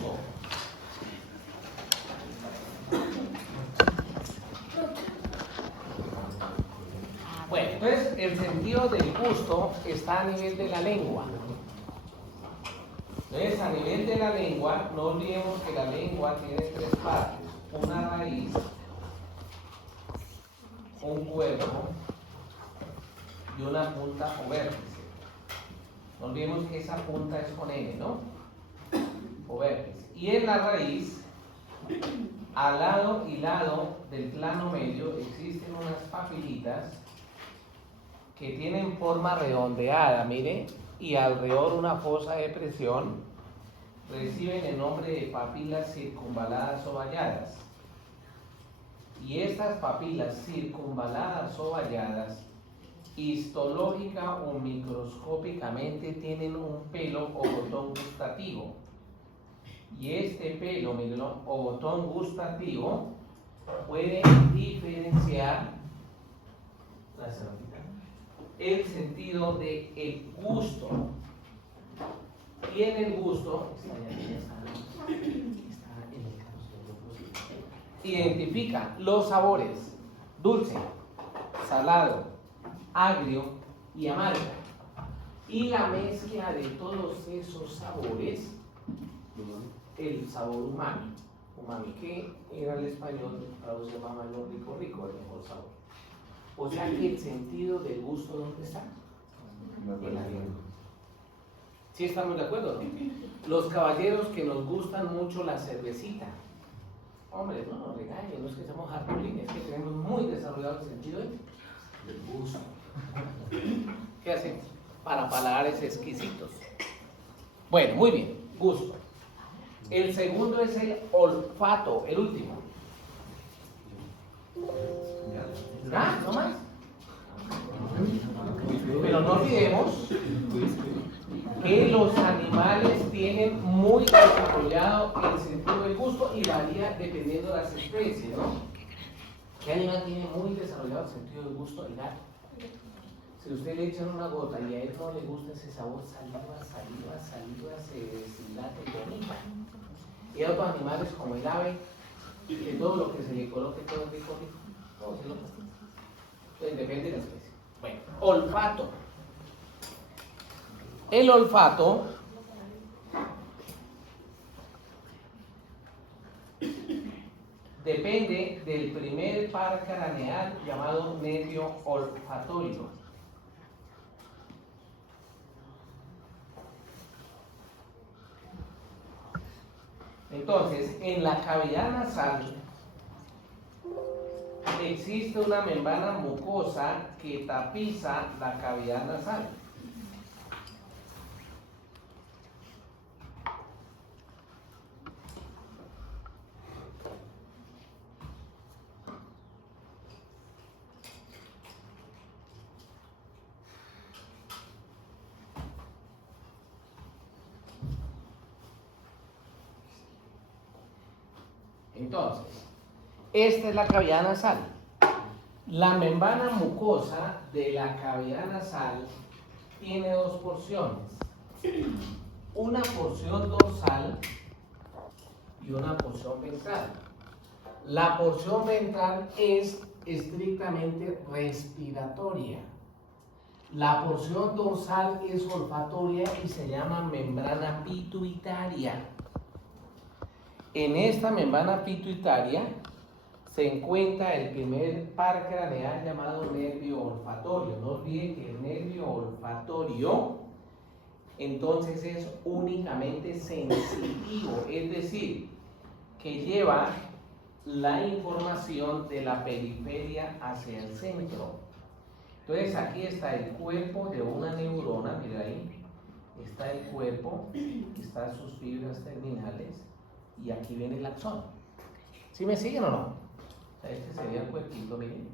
gusto. Bueno, entonces el sentido del gusto está a nivel de la lengua. Entonces, a nivel de la lengua, no olvidemos que la lengua tiene tres partes: una raíz, un cuerpo y una punta o vértice. No olvidemos que esa punta es con N, ¿no? O vértice. Y en la raíz, al lado y lado del plano medio, existen unas papilitas que tienen forma redondeada, mire, y alrededor una fosa de presión. Reciben el nombre de papilas circunvaladas o valladas. Y estas papilas circunvaladas o valladas, histológica o microscópicamente, tienen un pelo o botón gustativo. Y este pelo o botón gustativo puede diferenciar el sentido del gusto. Y en el gusto identifica los sabores: dulce, salado, agrio y amargo. Y la mezcla de todos esos sabores, el sabor umami. Umami, que en el español traduce mamá lo rico, rico, el mejor sabor. O sea que el sentido del gusto, ¿dónde está? En la lengua. ¿Sí estamos de acuerdo? Los caballeros que nos gustan mucho la cervecita, hombre, no nos regañen, no es que seamos hartulines, es que tenemos muy desarrollado el sentido del gusto. ¿Qué hacemos? Para paladares exquisitos. Bueno, muy bien, gusto. El segundo es el olfato, el último. ¿Ah? ¿No más? Pero no olvidemos que los animales tienen muy desarrollado el sentido del gusto y varía dependiendo de las especies, ¿no? ¿Qué animal tiene muy desarrollado el sentido del gusto? El gato. Si usted le echan una gota y a él no le gusta ese sabor, saliva, se deshilata y vomita. Y hay otros animales como el ave, que todo lo que se le coloque, todo rico, todo se lo pasa. Entonces depende de la especie. Bueno, olfato. El olfato depende del primer par craneal llamado nervio olfatorio. Entonces, en la cavidad nasal existe una membrana mucosa que tapiza la cavidad nasal. Entonces, esta es la cavidad nasal. La membrana mucosa de la cavidad nasal tiene dos porciones: una porción dorsal y una porción ventral. La porción ventral es estrictamente respiratoria. La porción dorsal es olfatoria y se llama membrana pituitaria. En esta membrana pituitaria se encuentra el primer par craneal llamado nervio olfatorio. No olviden que el nervio olfatorio entonces es únicamente sensitivo, es decir, que lleva la información de la periferia hacia el centro. Entonces aquí está el cuerpo de una neurona, mira ahí, está el cuerpo, están sus fibras terminales y aquí viene el axón. ¿Sí me siguen o no? O sea, este sería el cuerpito, miren.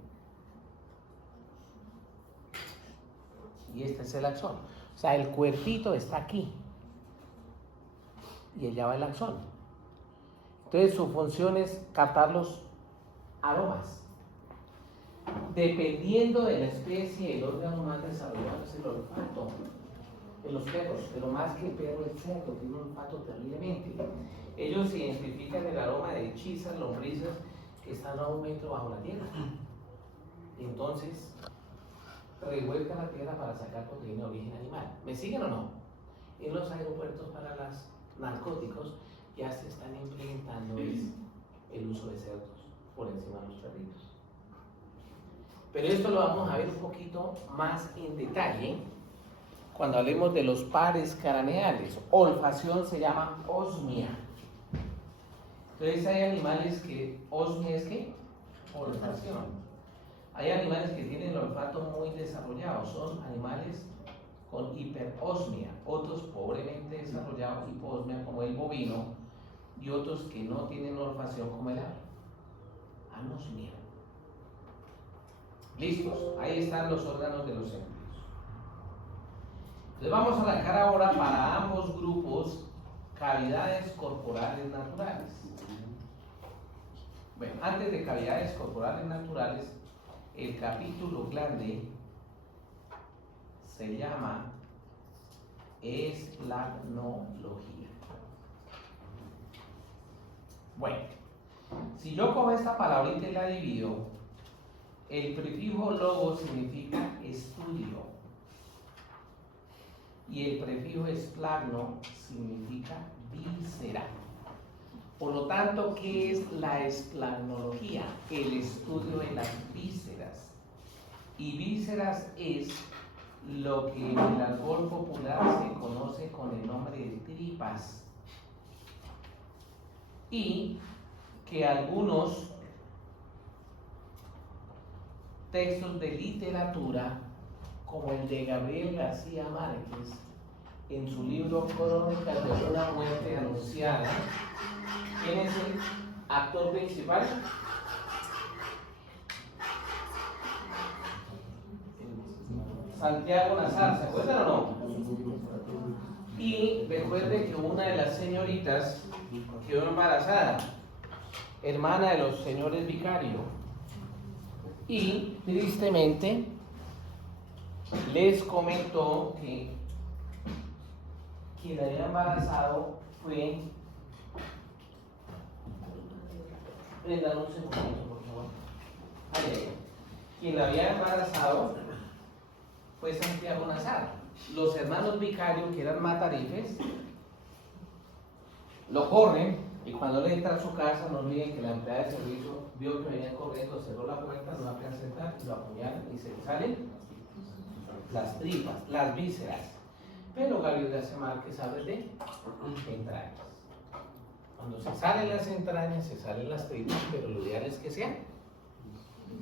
Y este es el axón. O sea, el cuerpito está aquí y allá va el axón. Entonces su función es captar los aromas. Dependiendo de la especie, el órgano más desarrollado es el olfato. En los perros, pero más que el perro, el cerdo tiene un olfato terriblemente. Ellos identifican el aroma de hechizas, lombrices que están a 1 metro bajo la tierra. Entonces, revuelcan la tierra para sacar proteína de origen animal. ¿Me siguen o no? En los aeropuertos para los narcóticos ya se están implementando el uso de cerdos por encima de los perritos. Pero esto lo vamos a ver un poquito más en detalle cuando hablemos de los pares craneales. Olfacción se llama osmia. Entonces hay animales que, osmia es ¿qué? Olfacción. Hay animales que tienen el olfato muy desarrollado, son animales con hiperosmia, otros pobremente desarrollados, hiposmia, como el bovino, y otros que no tienen olfacción como el ave. Anosmia. Listos, ahí están los órganos de los sentidos. Entonces vamos a arrancar ahora para ambos grupos cavidades corporales naturales. Bueno, antes de cavidades corporales naturales, el capítulo grande se llama esplagnología. Bueno, si yo cojo esta palabrita y la divido, el prefijo logo significa estudio y el prefijo esplagno significa víscera. Por lo tanto, ¿qué es la esplagnología? El estudio de las vísceras. Y vísceras es lo que en el argot popular se conoce con el nombre de tripas. Y que algunos textos de literatura, como el de Gabriel García Márquez, en su libro Crónicas de una muerte anunciada, ¿quién es el actor principal? Santiago Nazar, ¿se acuerdan o no? Y recuerde que una de las señoritas quedó embarazada, hermana de los señores Vicario, y tristemente les comentó que quien la había embarazado fue... Prendan un segundito, por favor. Quien la había embarazado fue Santiago Nazar. Los hermanos Vicario, que eran matarifes, lo corren, y cuando le entra a su casa, no olviden que la empleada de servicio vio que venían corriendo, cerró la puerta, no alcanza a entrar, y lo apuñalan y se salen las tripas, las vísceras. Pero Gabriel García Márquez habla de entrañas. Cuando se salen las entrañas, se salen las tripas, pero lo ideal es que sean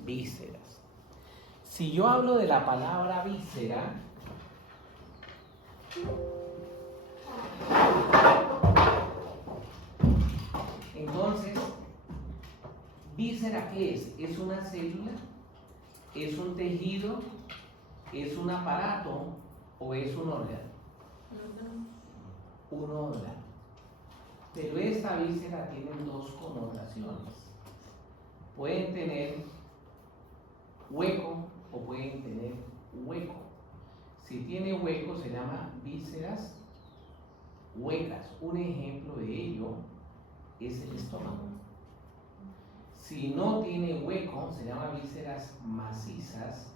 vísceras. Si yo hablo de la palabra víscera, entonces, ¿víscera qué es? ¿Es una célula? ¿Es un tejido? ¿Es un aparato? ¿O es un órgano? Un órgano. Pero esta víscera tiene dos connotaciones. Pueden tener hueco o pueden tener hueco. Si tiene hueco se llama vísceras huecas. Un ejemplo de ello es el estómago. Si no tiene hueco se llama vísceras macizas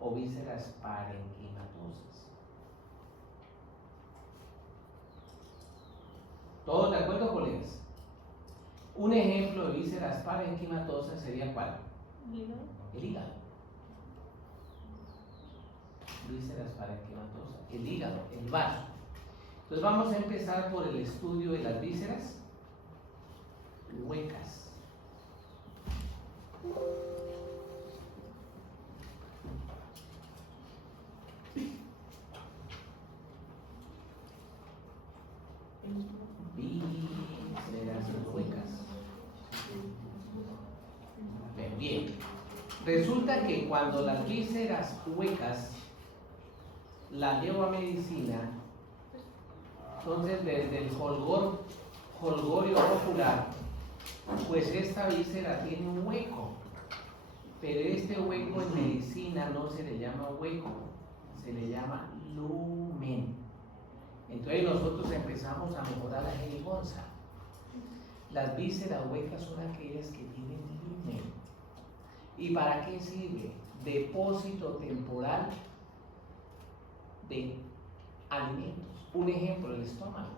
o vísceras parenquimatosas. ¿Todos de acuerdo, colegas? Un ejemplo de vísceras parenquimatosas sería ¿cuál? El hígado. Vísceras parenquimatosas, el hígado, el vaso. Entonces vamos a empezar por el estudio de las vísceras huecas. Vísceras huecas. Bien. Resulta que cuando las vísceras huecas las llevo a medicina, entonces desde el holgorio popular, pues esta víscera tiene un hueco, pero este hueco en medicina no se le llama hueco, se le llama lumen. Entonces nosotros empezamos a mejorar la jerigonza. Las vísceras huecas son aquellas que tienen lumen. ¿Y para qué sirve? Depósito temporal de alimentos. Un ejemplo, el estómago.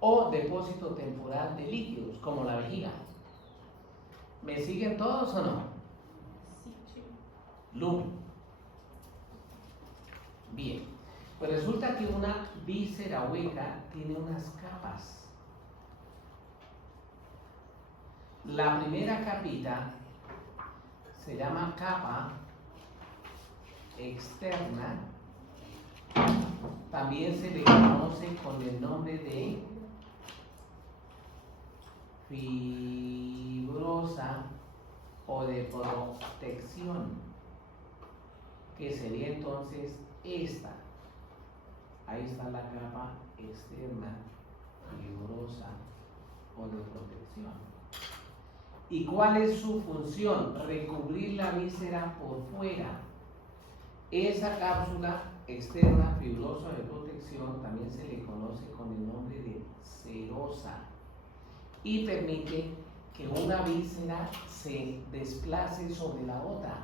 O depósito temporal de líquidos, como la vejiga. ¿Me siguen todos o no? Sí. Lumen. Bien. Pues resulta que una víscera hueca tiene unas capas. La primera capita se llama capa externa. También se le conoce con el nombre de fibrosa o de protección, que sería entonces esta. Ahí está la capa externa, fibrosa o de protección. ¿Y cuál es su función? Recubrir la víscera por fuera. Esa cápsula externa fibrosa de protección también se le conoce con el nombre de serosa y permite que una víscera se desplace sobre la otra.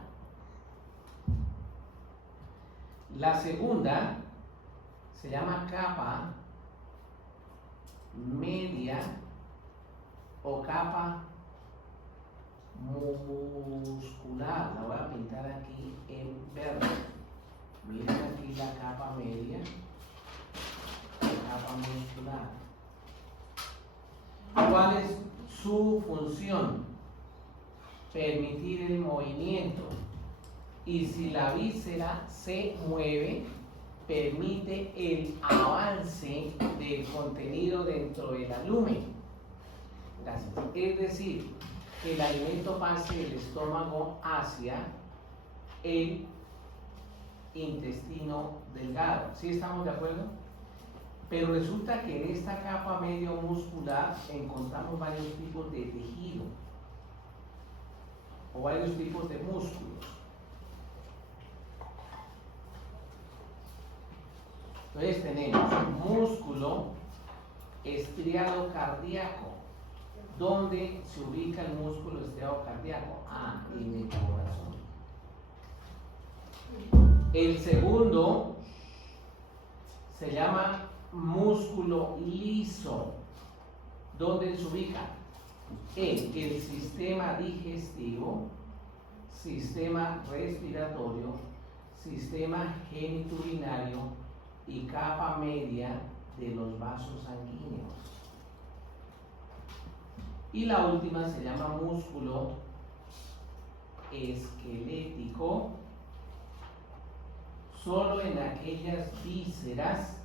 La segunda se llama capa media o capa muscular. La voy a pintar aquí en verde. Miren aquí la capa media, la capa muscular. ¿Cuál es su función? Permitir el movimiento. Y si la víscera se mueve, permite el avance del contenido dentro del lumen. Gracias. Es decir, que el alimento pase del estómago hacia el intestino delgado. ¿Sí estamos de acuerdo? Pero resulta que en esta capa medio muscular encontramos varios tipos de tejido o varios tipos de músculos. Entonces tenemos músculo estriado cardíaco. ¿Dónde se ubica el músculo estriado cardíaco? En el corazón. El segundo se llama músculo liso. ¿Dónde se ubica? En el sistema digestivo, sistema respiratorio, sistema genitourinario y capa media de los vasos sanguíneos. Y la última se llama músculo esquelético, solo en aquellas vísceras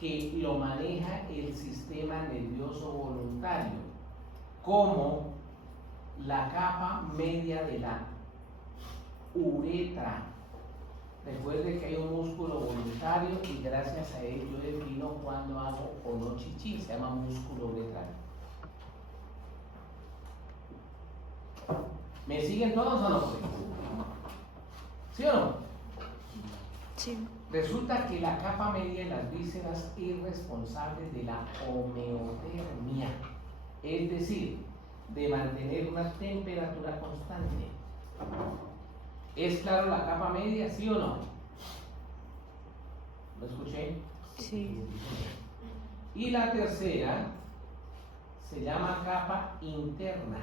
que lo maneja el sistema nervioso voluntario, como la capa media de la uretra. Recuerde que hay un músculo voluntario y gracias a él yo defino cuando hago o no chichi, se llama músculo uretral. ¿Me siguen todos o no? ¿Sí o no? Sí. Resulta que la capa media de las vísceras es responsable de la homeotermia, es decir, de mantener una temperatura constante. ¿Es claro la capa media, sí o no? ¿Lo escuché? Sí. Y la tercera se llama capa interna.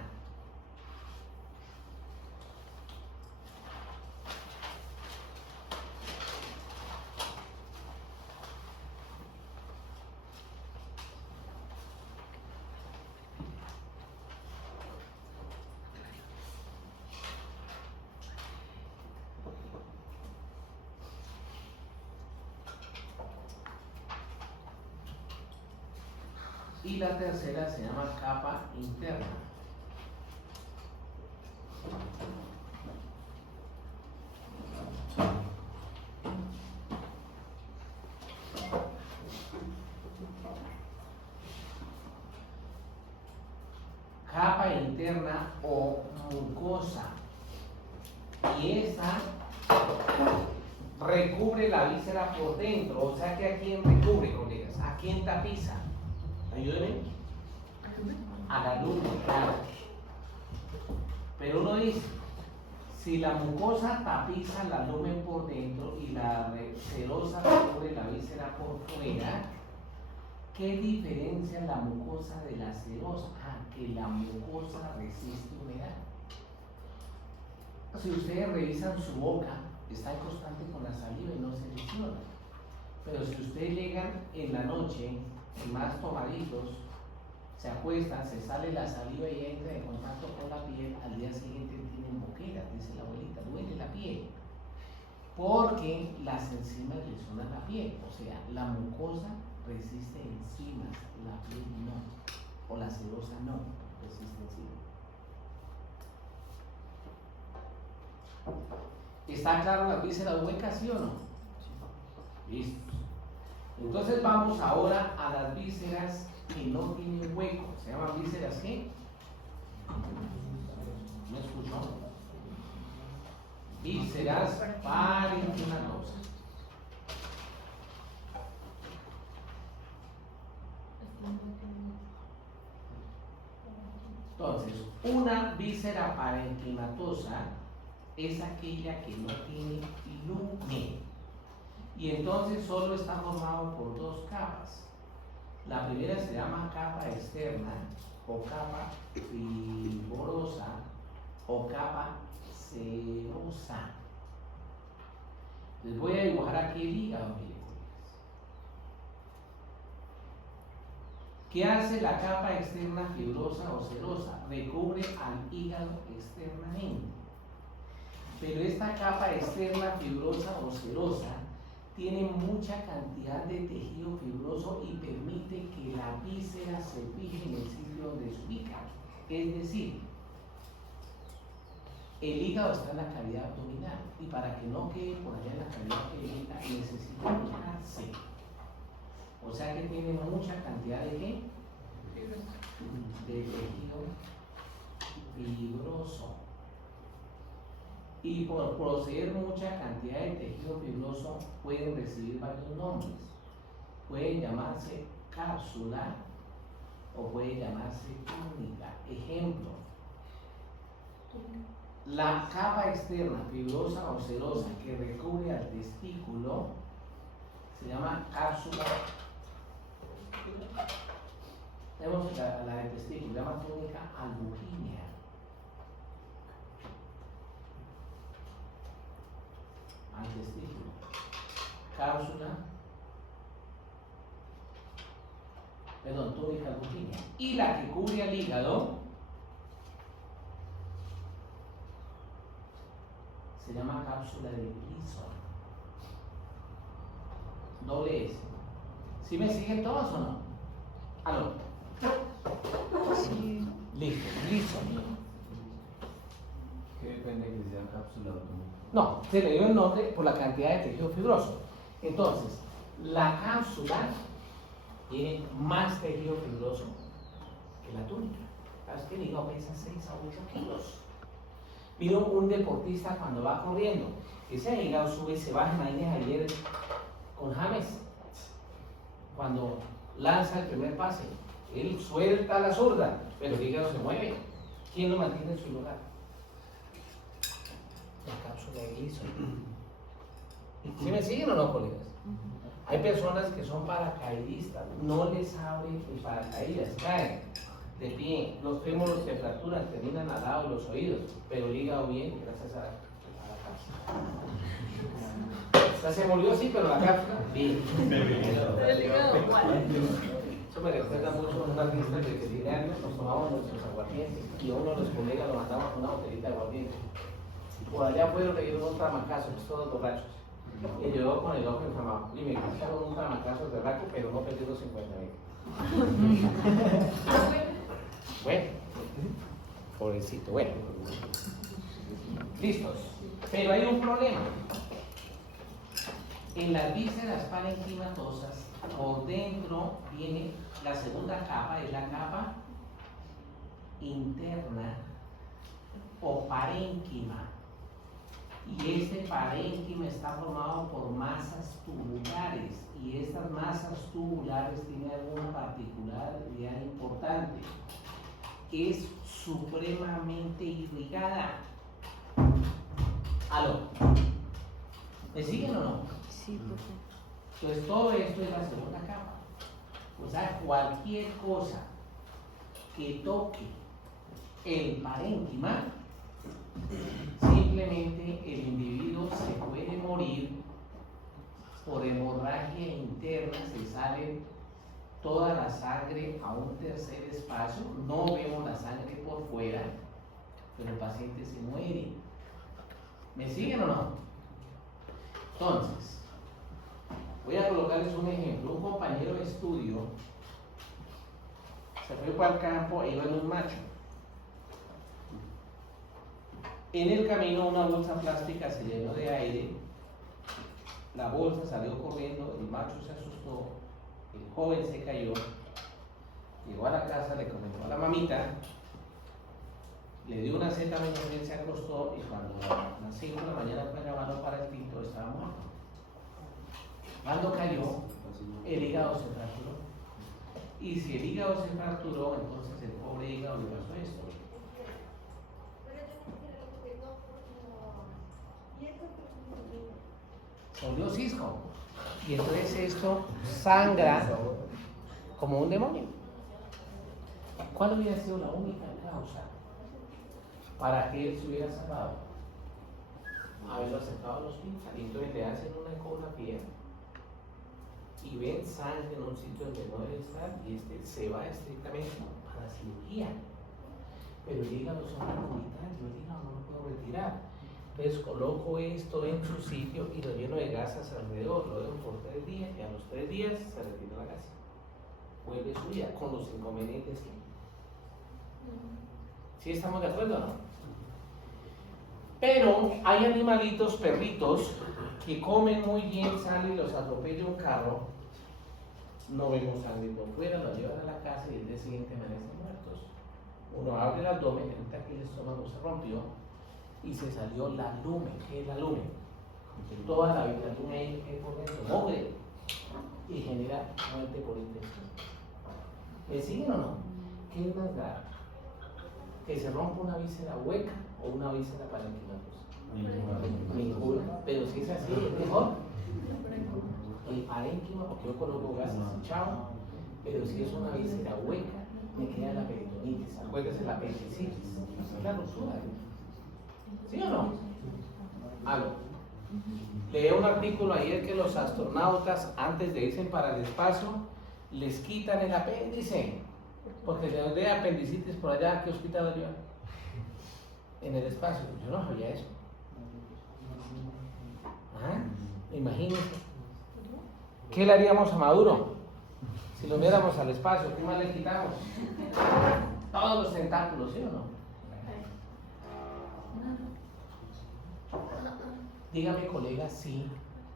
Y la tercera se llama capa interna. Capa interna o mucosa. Y esa recubre la víscera por dentro. O sea que ¿a quién recubre, colegas? ¿A quién tapiza? Ayúdenme. A la luz, claro. Pero uno dice, si la mucosa tapiza la lumen por dentro y la serosa recubre la víscera por fuera, ¿qué diferencia la mucosa de la serosa? Que la mucosa resiste humedad. Si ustedes revisan su boca, está en constante con la saliva y no se lesiona. Pero si ustedes llegan en la noche, más tomaditos, se acuestan, se sale la saliva y entra en contacto con la piel, al día siguiente tienen boqueras, dice la abuelita, duele la piel. Porque las enzimas lesionan la piel, o sea, la mucosa resiste enzimas, la piel no, o la serosa no resiste enzimas. ¿Está claro las vísceras huecas, sí o no? Listo. Entonces vamos ahora a las vísceras que no tienen hueco. ¿Se llaman vísceras qué? ¿Me escuchó? Vísceras parenquimatosas. Entonces, una víscera parenquimatosa es aquella que no tiene lumen. Y entonces solo está formado por dos capas. La primera se llama capa externa o capa fibrosa o capa serosa. Les voy a dibujar aquí el hígado, miren. ¿Qué hace la capa externa fibrosa o serosa? Recubre al hígado externamente. Pero esta capa externa fibrosa o serosa tiene mucha cantidad de tejido fibroso y permite que la víscera se fije en el sitio donde se ubica. Es decir, el hígado está en la cavidad abdominal y para que no quede por allá en la cavidad abdominal necesita ubicarse. O sea que tiene mucha cantidad de ¿qué? De tejido fibroso. Y por poseer mucha cantidad de tejido fibroso pueden recibir varios nombres. Pueden llamarse cápsula o puede llamarse túnica. Ejemplo, la capa externa fibrosa o serosa que recubre al testículo se llama cápsula. Tenemos la del testículo, se llama túnica albuginea. Al testículo. Cápsula. Perdón, túnica albuginea. Y la que cubre al hígado se llama cápsula de Gleason. Doble S. ¿Sí me siguen todos o no? ¿Aló? Sí. Listo, Gleason. ¿Qué depende que sea cápsula o túnica? No, se le dio el nombre por la cantidad de tejido fibroso. Entonces, la cápsula tiene más tejido fibroso que la túnica. ¿Sabes que el hígado pesa 6 a 8 kilos? Vino un deportista cuando va corriendo, ese hígado sube y se baja. Imagínense ayer con James, cuando lanza el primer pase, él suelta la zurda, pero el hígado se mueve. ¿Quién lo mantiene en su lugar? La cápsula de Gleason. ¿Sí me siguen o no, colegas? Hay personas que son paracaidistas, no les abre el paracaídas, caen de pie, los fémures se fracturan, terminan al lado de los oídos, pero el hígado bien, gracias a la cápsula. O sea, se murió sí, pero la cápsula bien. El hígado igual. Eso me recuerda mucho a unas fiestas de veterinarios, nos tomamos nuestros aguardientes y a uno de los colegas lo mandamos con una botellita de aguardiente. Por allá afuera le dieron un tramacazo, pues todos borrachos. Y yo con el ojo inflamado. Y me quitaron un tramacazo de raco, pero no perdí los 50,000. Bueno, pobrecito, bueno. Listos. Pero hay un problema. En las vísceras parenquimatosas, por dentro viene la segunda capa, es la capa interna o parénquima. Y este parénquima está formado por masas tubulares y estas masas tubulares tienen alguna particularidad importante. grande, es supremamente irrigada. ¿Aló? ¿Me siguen o no? Sí, por favor. Entonces todo esto es la segunda capa. O sea, cualquier cosa que toque el parénquima, simplemente el individuo se puede morir por hemorragia interna, se sale toda la sangre a un tercer espacio, no vemos la sangre por fuera, pero el paciente se muere. ¿Me siguen o no? Entonces, voy a colocarles un ejemplo. Un compañero de estudio se fue para el campo e iba en un macho. En el camino una bolsa plástica se llenó de aire, la bolsa salió corriendo, el macho se asustó, el joven se cayó, llegó a la casa, le comentó a la mamita, le dio una acetaminofén, se acostó y cuando a las 5 de la mañana fue a llamarlo para el tinto, estaba muerto. Cuando cayó, el hígado se fracturó. Y si el hígado se fracturó, entonces el pobre hígado le pasó esto. Se volvió cisco. Y entonces esto sangra como un demonio. ¿Cuál hubiera sido la única causa para que él se hubiera salvado? Haberlo acercado al hospital. Y entonces le hacen una ecografía y ven sangre en un sitio donde no debe estar y se va estrictamente para cirugía. Pero el hígado es un comunitario, el hígado no lo puedo retirar. Entonces coloco esto en su sitio y lo lleno de gasas alrededor, lo dejo por 3 días y a los 3 días se retira la gasa. Vuelve su vida con los inconvenientes que. ¿Sí estamos de acuerdo o no? Pero hay animalitos, perritos, que comen muy bien, salen y los atropella un carro, no vemos sangre por fuera, los llevan a la casa y el día siguiente amanecen muertos. Uno abre el abdomen, aquí el estómago se rompió y se salió la lumen. ¿Qué es la lumen? Toda la vitamina E por dentro, mugre, y genera muerte por infección. ¿Me siguen o no? ¿Qué es más grave? ¿Que se rompa una víscera hueca o una víscera parenquimatosa? Ninguna. Pero si es así, es mejor el parénquima, porque yo coloco gases y chao. Pero si es una víscera hueca, me queda la peritonitis. Acuérdese la apendicitis. Es la ruptura. ¿Sí o no? Algo. Leí un artículo ayer que los astronautas, antes de irse para el espacio, les quitan el apéndice. Porque si nos de apendicitis por allá, ¿qué hospital lo llevan? En el espacio. Yo no sabía eso. ¿Ah? Imagínense. ¿Qué le haríamos a Maduro? Si lo viéramos al espacio, ¿qué más le quitamos? Todos los tentáculos, ¿sí o no? Dígame, colega, si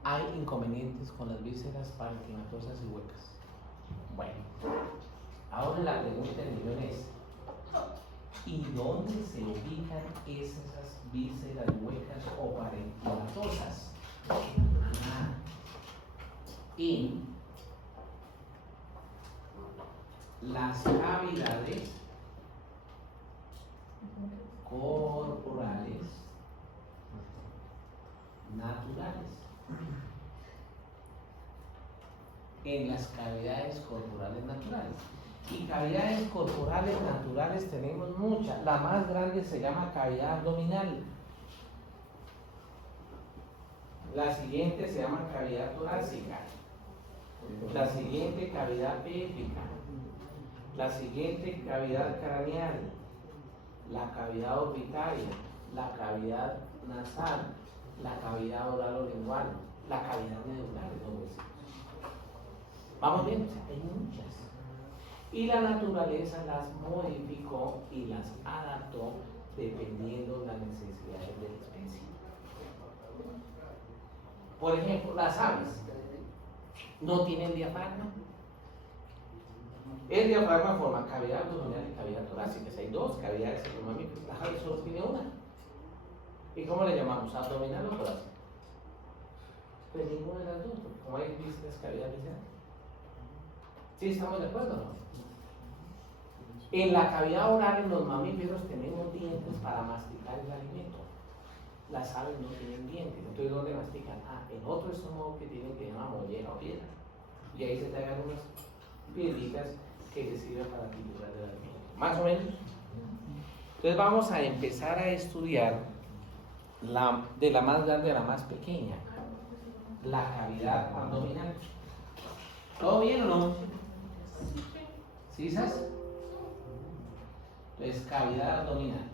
hay inconvenientes con las vísceras parenquimatosas y huecas. Bueno, ahora la pregunta del millón es: ¿y dónde se ubican esas vísceras huecas o parenquimatosas? En las cavidades corporales naturales. En las cavidades corporales naturales. Y cavidades corporales naturales tenemos muchas. La más grande se llama cavidad abdominal. La siguiente se llama cavidad torácica. La siguiente cavidad pélvica. La siguiente cavidad craneal. La cavidad orbitaria. La cavidad nasal. La cavidad oral o lingual. La cavidad medular. Vamos bien, hay muchas. Y la naturaleza las modificó y las adaptó dependiendo de las necesidades de la especie. Por ejemplo, las aves no tienen diafragma. El diafragma forma cavidad abdominal y cavidad torácica. Hay dos cavidades en los mamíferos. La ave solo tiene una. ¿Y cómo le llamamos? ¿Abdominal o torácica? Pues ninguna de las dos, porque como hay vísceras, cavidad visceral. ¿Sí estamos de acuerdo o no? En la cavidad oral en los mamíferos tenemos dientes para masticar el alimento. Las aves no tienen dientes. Entonces, ¿dónde mastican? En otro estómago que tienen que llama mollera o piedra. Y ahí se tragan unas piedritas que les sirven para triturar el alimento. Más o menos. Entonces vamos a empezar a estudiar de la más grande a la más pequeña, la cavidad abdominal. ¿Todo bien o no? ¿Sí, Sas? Entonces, cavidad abdominal.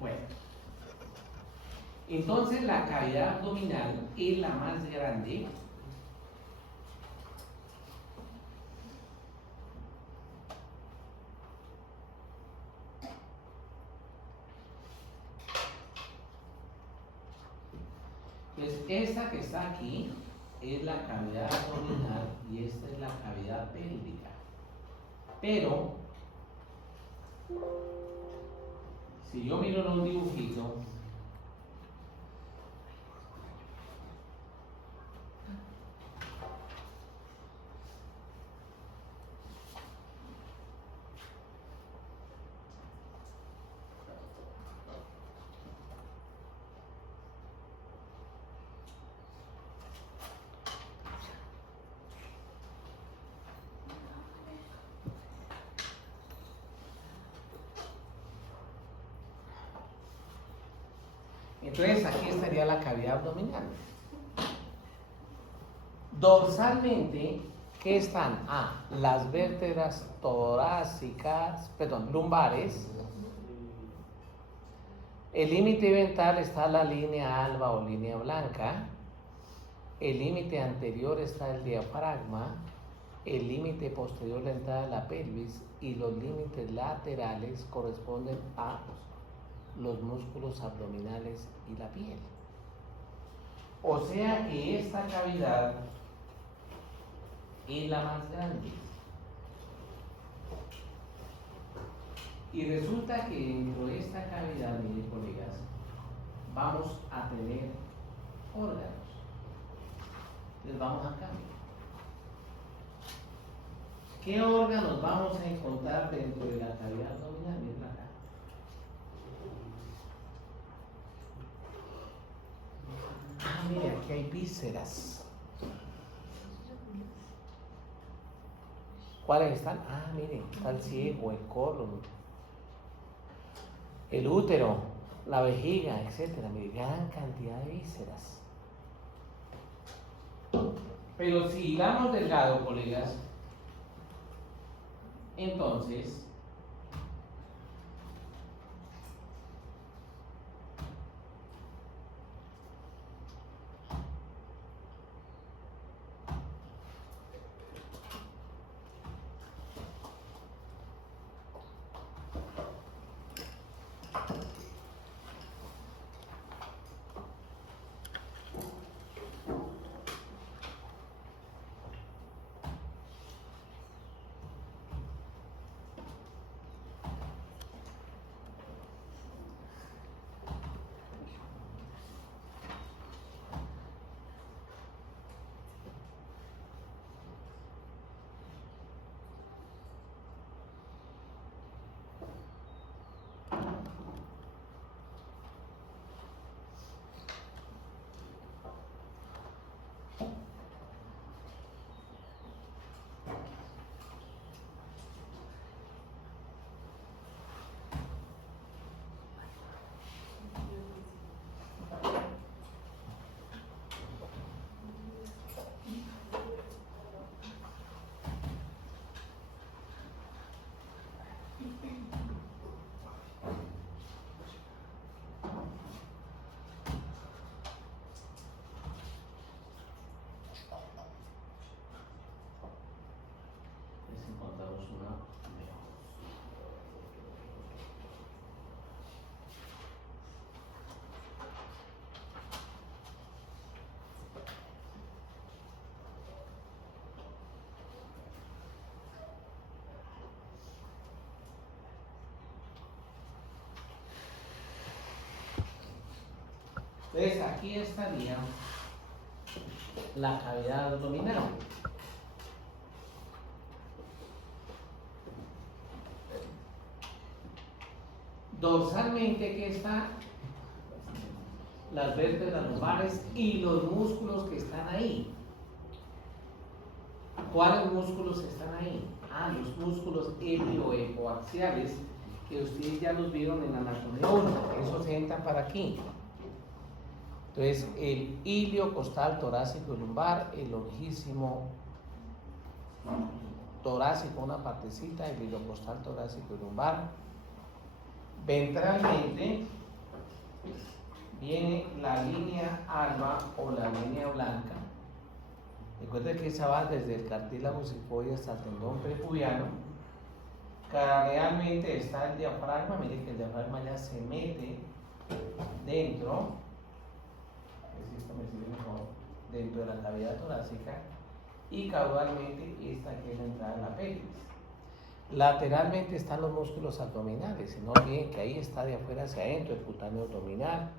Bueno, entonces la cavidad abdominal es la más grande. Entonces, esta que está aquí es la cavidad abdominal y esta es la cavidad pélvica. Pero, si yo miro en un dibujito, entonces aquí estaría la cavidad abdominal. Dorsalmente, ¿qué están? Las vértebras torácicas, lumbares. El límite ventral está la línea alba o línea blanca. El límite anterior está el diafragma. El límite posterior la entrada de la pelvis y los límites laterales corresponden a los músculos abdominales y la piel. O sea que esta cavidad es la más grande. Y resulta que dentro de esta cavidad, miren colegas, vamos a tener órganos. Les vamos a cambiar. ¿Qué órganos vamos a encontrar dentro de la cavidad abdominal? Miren acá. Miren, aquí hay vísceras. ¿Cuáles están? Miren, está el ciego, el colon, el útero, la vejiga, etcétera. Miren, gran cantidad de vísceras. Pero si hilamos delgado, colegas, entonces Entonces aquí estaría la cavidad abdominal. Dorsalmente, ¿qué está? Las vértebras lumbares y los músculos que están ahí. ¿Cuáles músculos están ahí? Los músculos helioecoaxiales, que ustedes ya los vieron en anatomía 1. Esos entran para aquí. Entonces, el ilio costal torácico y lumbar, el longísimo torácico, una partecita, el ilio costal torácico y lumbar. Ventralmente viene la línea alba o la línea blanca. Recuerden que esa va desde el cartílago cifoide hasta el tendón prepubiano. Cranealmente está el diafragma. Miren que el diafragma ya se mete dentro, dentro de la cavidad torácica, y caudalmente esta que es la entrada de la pelvis. Lateralmente están los músculos abdominales, y no olviden que ahí está de afuera hacia adentro el cutáneo abdominal,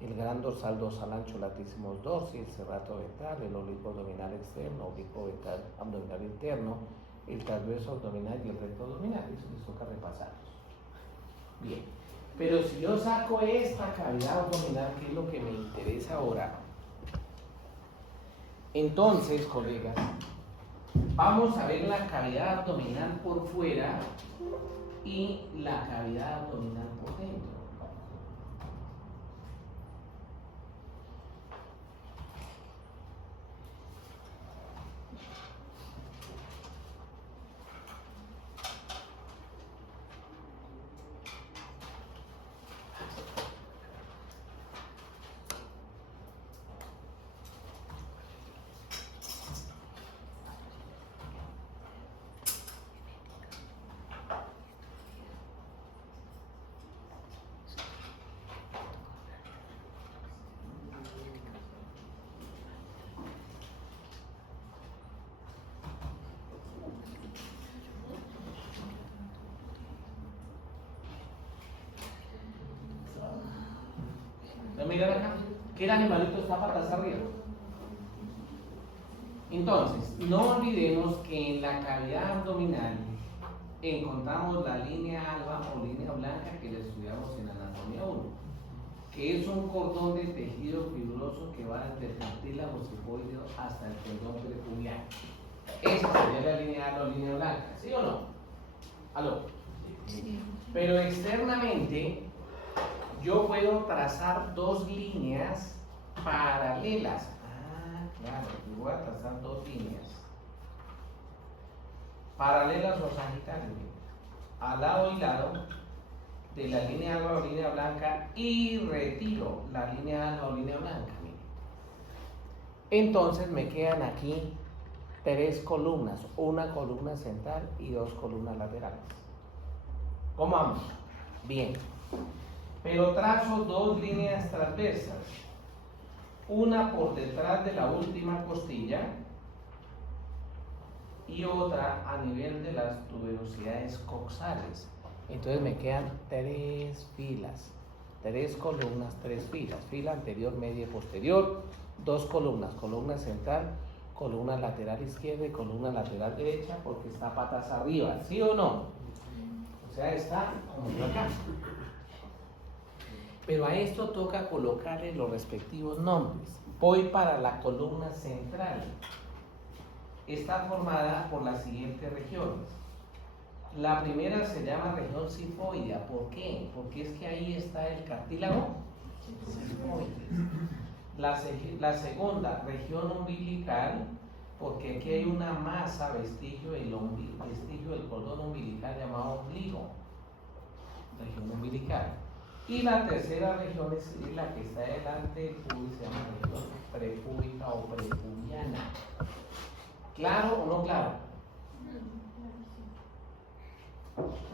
el gran dorsal ancho latissimus dorsi, el serrato ventral, el oblicuo abdominal externo, oblicuo ventral abdominal interno, el transverso abdominal y el recto abdominal. Eso les toca repasarlos. Bien, pero si yo saco esta cavidad abdominal, que es lo que me interesa ahora, entonces, colegas, vamos a ver la cavidad abdominal por fuera y la cavidad abdominal por dentro. Miren acá, que el animalito está patas arriba. Entonces, no olvidemos que en la cavidad abdominal encontramos la línea alba o línea blanca que la estudiamos en anatomía 1, que es un cordón de tejido fibroso que va desde el cartílago cifoideo hasta el tendón prepubiano. Esa sería la línea alba o línea blanca, ¿sí o no? ¿Aló? Sí. Pero externamente yo puedo trazar dos líneas paralelas. Claro, yo voy a trazar dos líneas paralelas o sagittales, al lado y lado de la línea alba o línea blanca, y retiro la línea alba o línea blanca. Entonces me quedan aquí tres columnas, una columna central y dos columnas laterales. ¿Cómo vamos? Bien. Pero trazo dos líneas transversas, una por detrás de la última costilla y otra a nivel de las tuberosidades coxales. Entonces me quedan tres filas, tres columnas, tres filas, fila anterior, media y posterior, dos columnas, columna central, columna lateral izquierda y columna lateral derecha, porque está patas arriba, ¿sí o no? O sea, está como acá. Pero a esto toca colocarle los respectivos nombres. Voy para la columna central. Está formada por las siguientes regiones. La primera se llama región cifoidea. ¿Por qué? Porque es que ahí está el cartílago cifoide. La segunda, región umbilical, porque aquí hay una masa, vestigio del cordón umbilical llamado ombligo. Región umbilical. Y la tercera región es la que está delante del pubis, se llama región prepúbica o prepubiana. ¿Claro o no claro?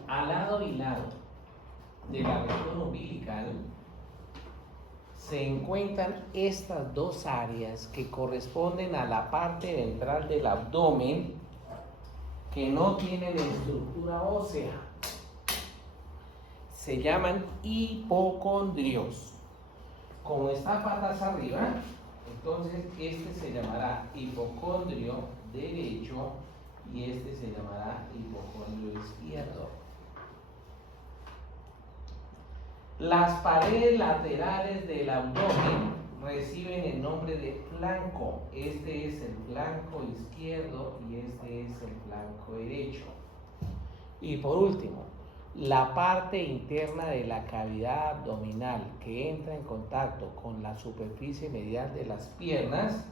Al lado y lado de la región umbilical se encuentran estas dos áreas que corresponden a la parte ventral del abdomen, que no tienen estructura ósea. Se llaman hipocondrios. como está patas arriba, entonces este se llamará hipocondrio derecho y este se llamará hipocondrio izquierdo. Las paredes laterales del abdomen reciben el nombre de flanco. Este es el flanco izquierdo y este es el flanco derecho. Y por último, la parte interna de la cavidad abdominal que entra en contacto con la superficie medial de las piernas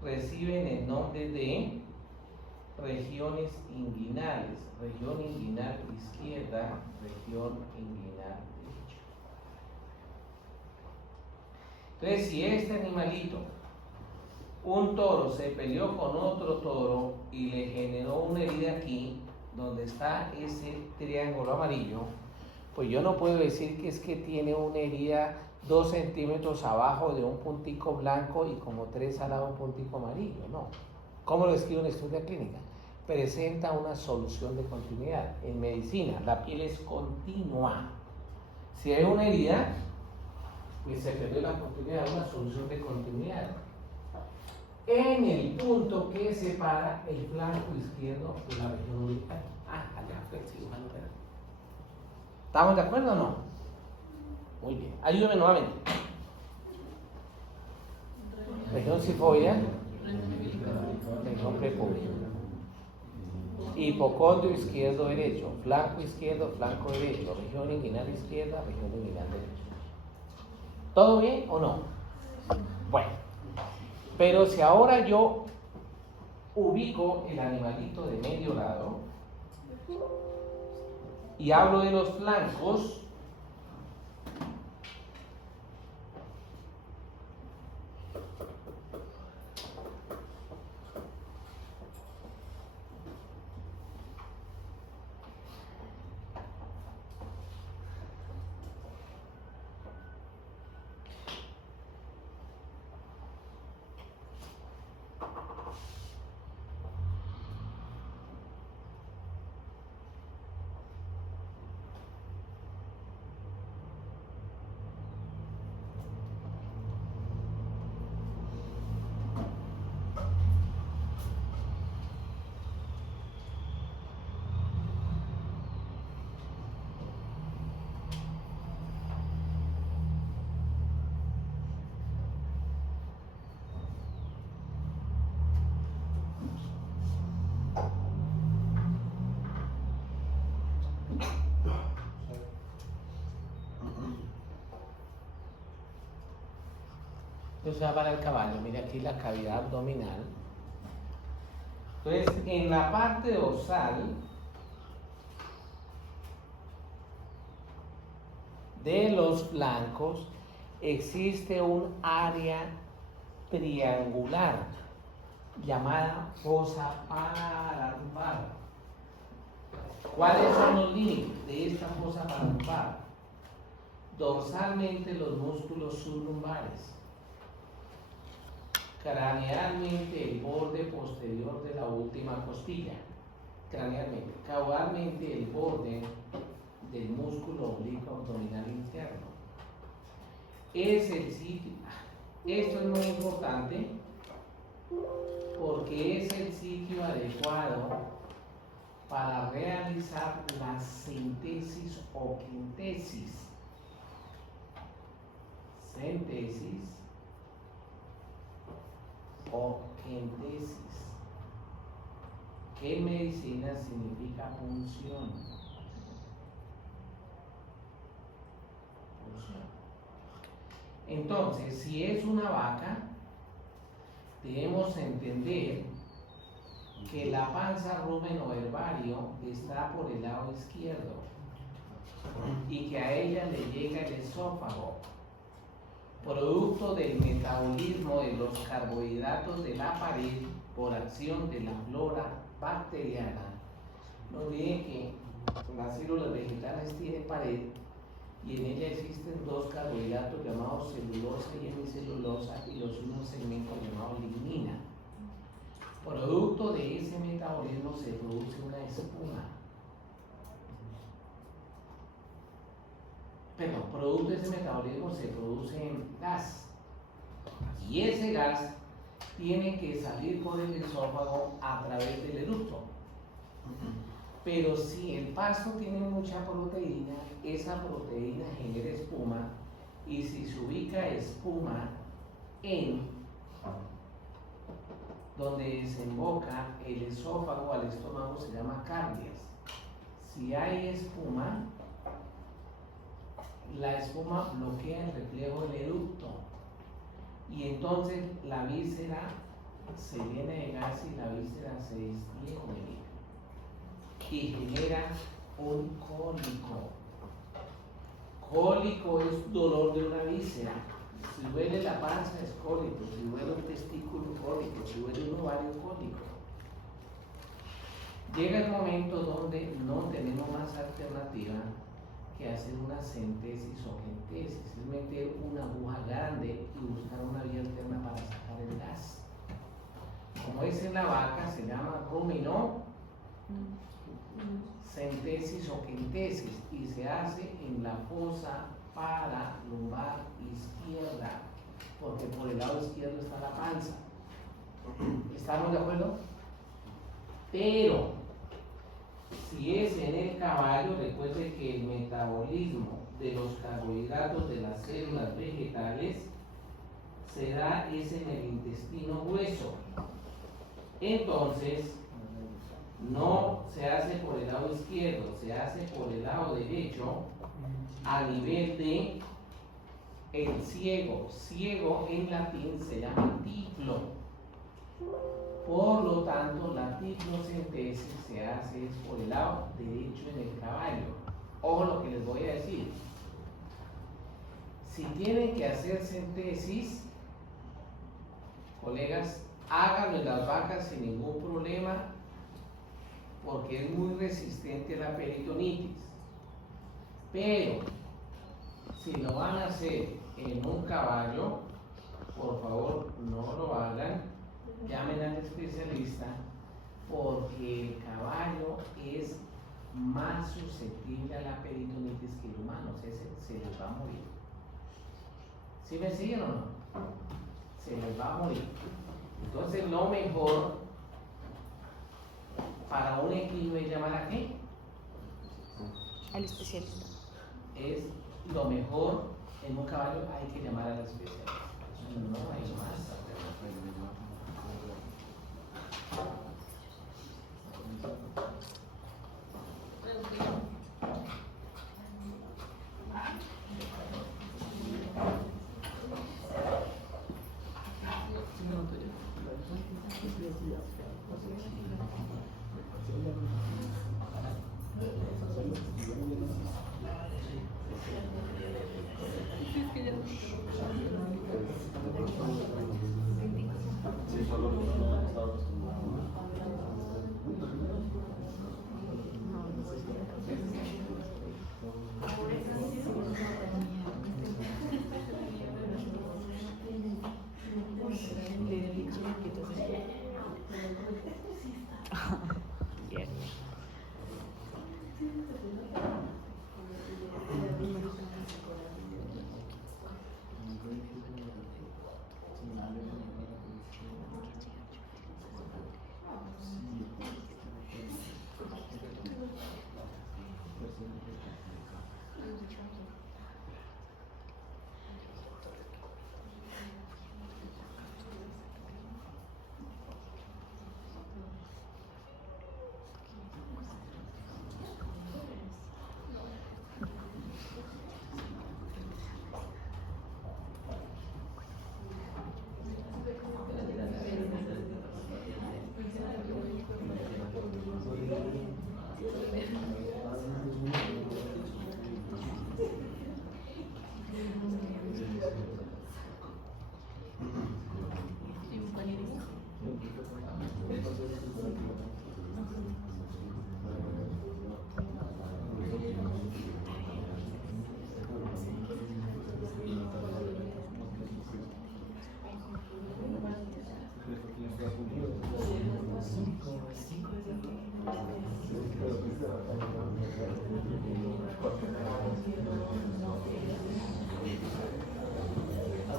reciben el nombre de regiones inguinales. Región inguinal izquierda, región inguinal derecha. Entonces, si este animalito, un toro, se peleó con otro toro y le generó una herida aquí, donde está ese triángulo amarillo, pues yo no puedo decir que es que tiene una herida 2 centímetros abajo de un puntico blanco y como 3 al lado un puntico amarillo, no. ¿Cómo lo escribo en historia clínica? Presenta una solución de continuidad. En medicina, la piel es continua. Si hay una herida, pues se perdió la continuidad, una solución de continuidad. En el punto que separa el flanco izquierdo de la región umbilical. Allá fue el cirujano operador. ¿Estamos de acuerdo o no? Muy bien. Ayúdame nuevamente. Región cifoidea, región prepública. Hipocondrio izquierdo derecho, flanco izquierdo, flanco derecho, región inguinal izquierda, región inguinal derecha. ¿Todo bien o no? Bueno, pero si ahora yo ubico el animalito de medio lado y hablo de los flancos, entonces va para el caballo, mira aquí la cavidad abdominal. Entonces, en la parte dorsal de los flancos existe un área triangular llamada fosa paralumbar. ¿Cuáles son los límites de esta fosa paralumbar? Dorsalmente los músculos sublumbares, cranealmente el borde posterior de la última costilla, cranealmente, caudalmente el borde del músculo oblicuo abdominal interno. Es el sitio, esto es muy importante porque es el sitio adecuado para realizar la sintesis o quintesis. Síntesis o quintesis. ¿Qué en medicina significa punción? Entonces, si es una vaca, debemos entender que la panza rumen o herbario está por el lado izquierdo y que a ella le llega el esófago, producto del metabolismo de los carbohidratos de la pared por acción de la flora bacteriana. No olviden que las células vegetales tienen pared y en ella existen dos carbohidratos llamados celulosa y hemicelulosa y los unos segmentos llamados lignina. Producto de ese metabolismo se produce una espuma. Pero producto de ese metabolismo se produce gas. Y ese gas tiene que salir por el esófago a través del eructo. Pero si el pasto tiene mucha proteína, esa proteína genera espuma, y si se ubica espuma en donde desemboca el esófago al estómago, se llama cardias. Si hay espuma, la espuma bloquea el reflejo del eructo, y entonces la víscera se llena de gas y la víscera se distiende y genera un cólico. Cólico es dolor de una víscera. Si duele la panza es cólico, si duele un testículo cólico, si duele un ovario cólico. Llega el momento donde no tenemos más alternativa que hacer una centesis o gentesis, es meter una aguja grande y buscar una vía alterna para sacar el gas. Como es en la vaca, se llama centesis o gentesis, y se hace en la fosa paralumbar izquierda, porque por el lado izquierdo está la panza. ¿Estamos de acuerdo? Pero si es en el caballo, recuerde que el metabolismo de los carbohidratos de las células vegetales se da es en el intestino grueso. Entonces, no se hace por el lado izquierdo, se hace por el lado derecho a nivel de el ciego. Ciego en latín se llama tiflo. Por lo tanto, la tiflocentesis se hace es por el lado derecho en el caballo. Ojo lo que les voy a decir. Si tienen que hacer centesis, colegas, háganlo en las vacas sin ningún problema, porque es muy resistente a la peritonitis. Pero si lo van a hacer en un caballo, por favor no lo hagan, llamen al especialista, porque el caballo es más susceptible a la peritonitis que el humano, se les va a morir. ¿Sí me siguen o no? Se les va a morir. Entonces lo mejor para un equino es llamar a qué? Al especialista. Es lo mejor en un caballo, hay que llamar al especialista. No hay más.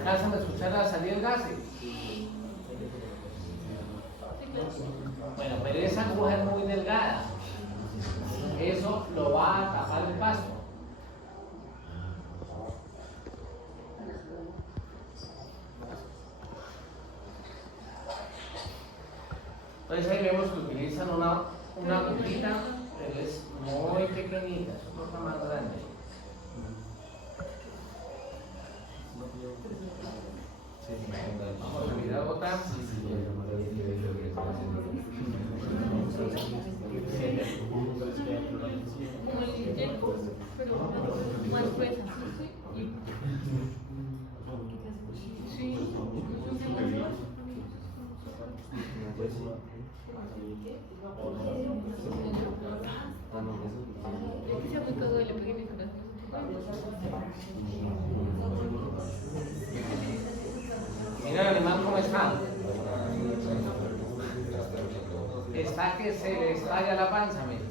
¿Alcanzan a escuchar la salida del gas? Bueno, pero esa aguja es muy delgada. Eso lo va a tapar el pasto. Entonces ahí vemos que utilizan una agujita, pero es muy pequeñita, es un poco más grande. Vamos a mirar otra. Como el yeco, pero más gruesa. Sí. Es que se ha aplicado el pequeño Mira el animal cómo está. Está que se le estalla la panza, mira.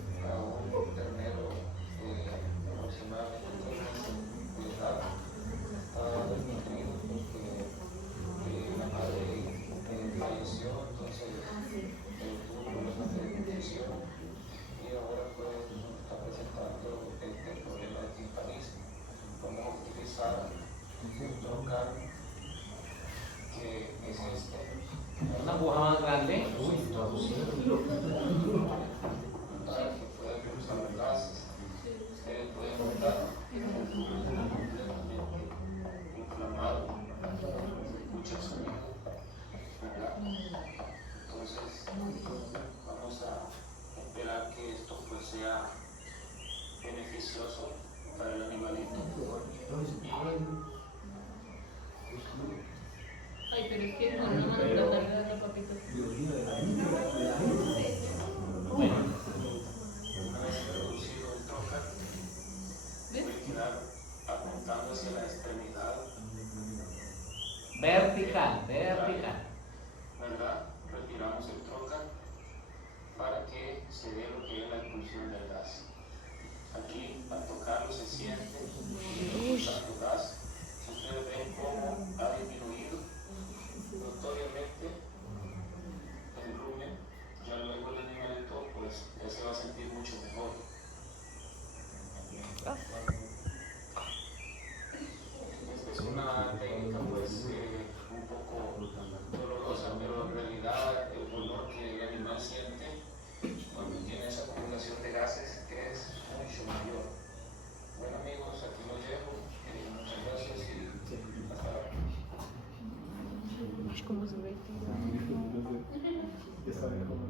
Una aguja más grande. Entonces, vamos a esperar que esto pues sea beneficioso para el animalito. Ay, pero es que con una mano plantar la papita. Bueno, Una vez introducido el trocar, puede quedar apuntando hacia la extremidad, vertical, vertical. ¿verdad? Retiramos el trocar para que se dé lo que es la expulsión del gas. Aquí, al tocarlo, se siente el gas. Si ustedes ven cómo ha disminuido notoriamente el rumen, ya luego el animalito pues ya se va a sentir mucho mejor. Esta es una técnica pues un poco dolorosa, pero en realidad el dolor que el animal siente cuando tiene esa acumulación de gases es mucho mayor. Bueno amigos, aquí lo llevo. Muchas gracias y hasta luego. ¿Cómo se ve? Está bien, como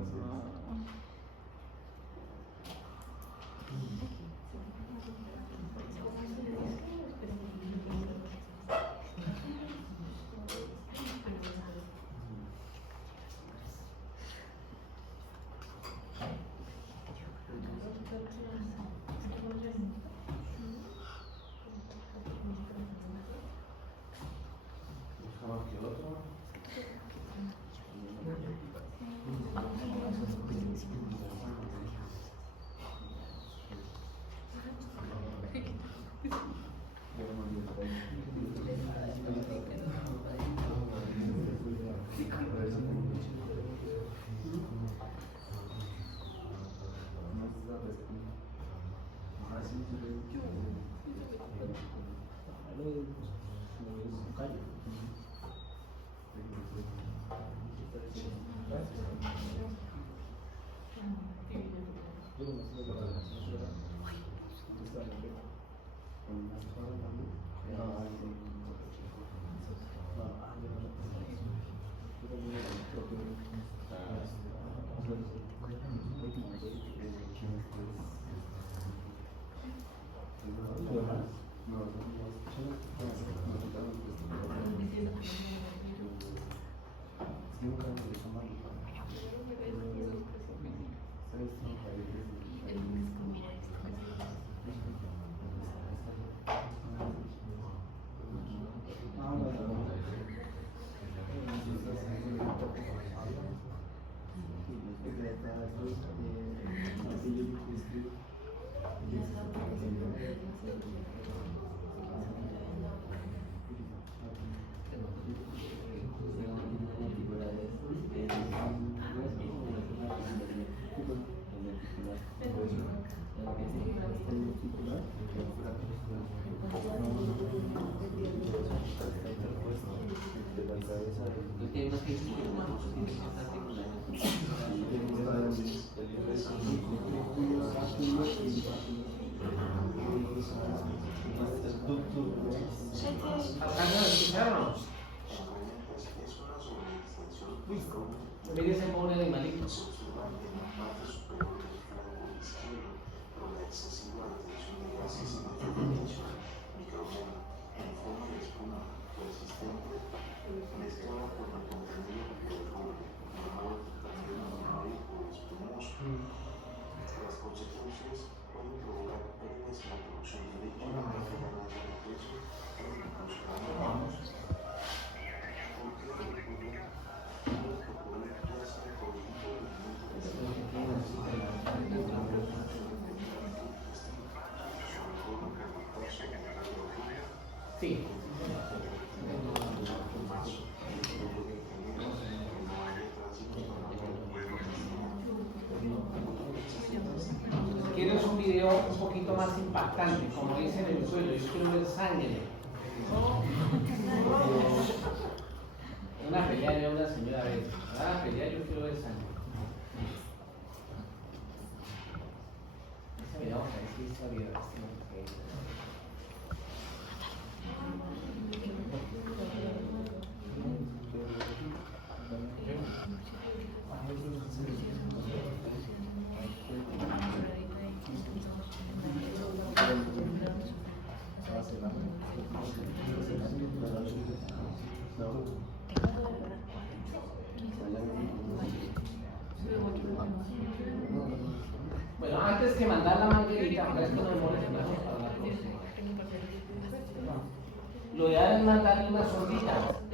¿Alcanzan a escucharnos? Mire ese pobre animalito. Sí. ¿Quieres un video un poquito más impactante? Como dicen en el suelo, yo quiero ver sangre. Una pelea de una señora vez. Una pelea yo quiero ver sangre. Mira, vamos a ver si está bien. Bueno, antes que mandar la manguerita, para que no demore, para la próxima. Lo ideal es mandarle una sondita.